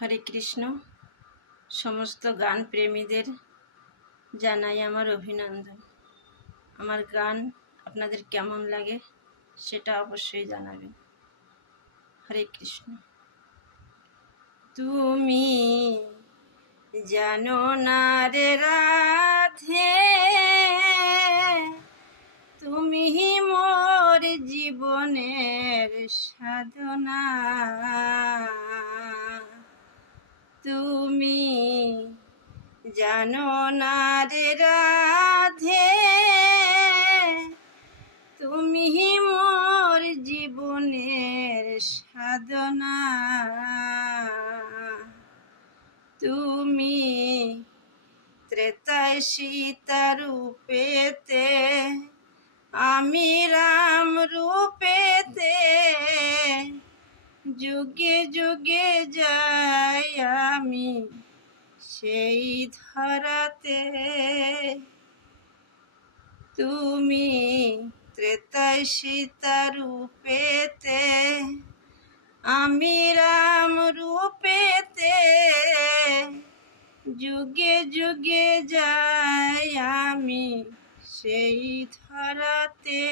হরে কৃষ্ণ। সমস্ত গান প্রেমীদের জানাই আমার অভিনন্দন। আমার গান আপনাদের কেমন লাগে সেটা অবশ্যই জানাবেন। হরে কৃষ্ণ। তুমি জানো না রে রাধে, তুমি মোর জীবনের সাধনা। তুমি জানো না রে রাধে। তুমি মোর জীবনের সাধনা। তুমি ত্রেতায় সীতা রূপেতে আমি রাম সেই ধরাতে তুমি ত্রেতায় সীতা রূপেতে, আমি রাম রূপেতে যুগে যুগে যাই আমি সেই ধরাতে।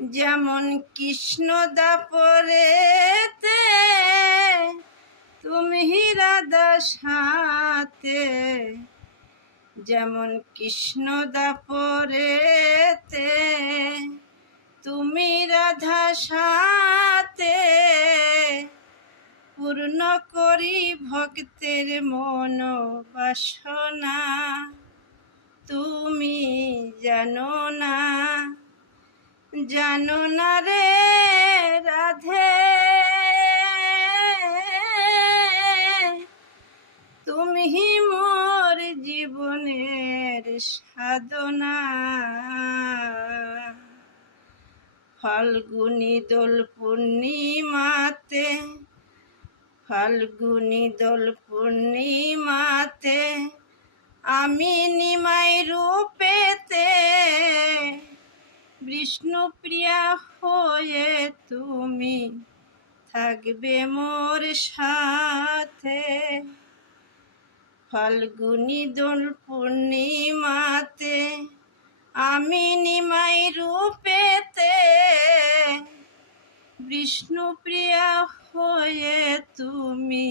যেমন কৃষ্ণ দাপরেতে সাথে। যেমন কৃষ্ণ দাপরেতে, তুমি রাধা সাথে। পূর্ণ করি ভক্তের মন বাসনা তুমি জানো না জানো না রে। সাধনা। ফাল্গুনি দোল পূর্ণিমাতে, ফাল্গুনি দোল পূর্ণিমাতে আমি নিমাই রূপেতে বিষ্ণুপ্রিয়া হয়ে তুমি থাকবে মোর সাথে। ফাল্গুনি দোল পূর্ণিমাতে আমি নিমাই রূপেতে বিষ্ণুপ্রিয়া হয়ে তুমি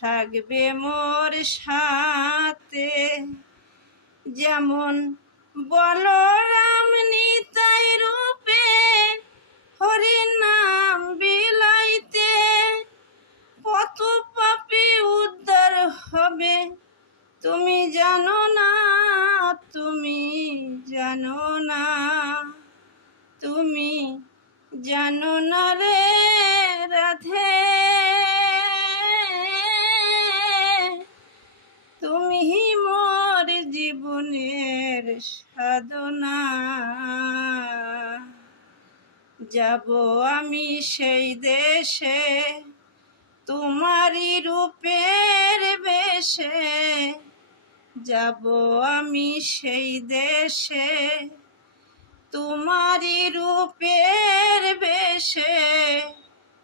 থাকবে মোর সাথে। যেমন বলরাম জানো না রে রাধে। তুমি মোর জীবনের সাধনা। যাব আমি সেই দেশে, তোমারই রূপের বেশে। যাব আমি সেই দেশে তোমারই রূপের বেশে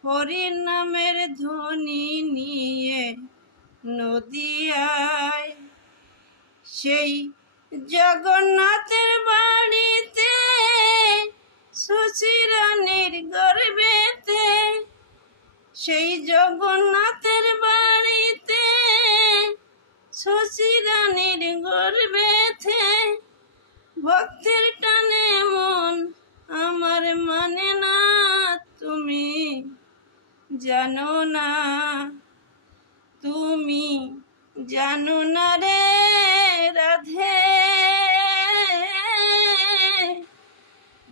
হরির নামের ধ্বনি নিয়ে নদিয়ায়। সেই জগন্নাথের বাড়িতে সুচিরানির গর্বেতে, সেই জগন্নাথের বাড়িতে শশীরানীর গর্বেতে, ভক্তের জানো না, তুমি জানো না রে রাধে।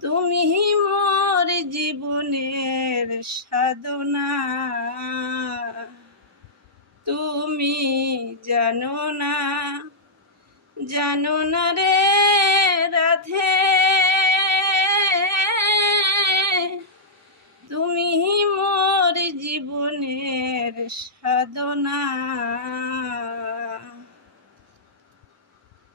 তুমি মোর জীবনের সাধনা। তুমি জানো না জানো না রে সাধনা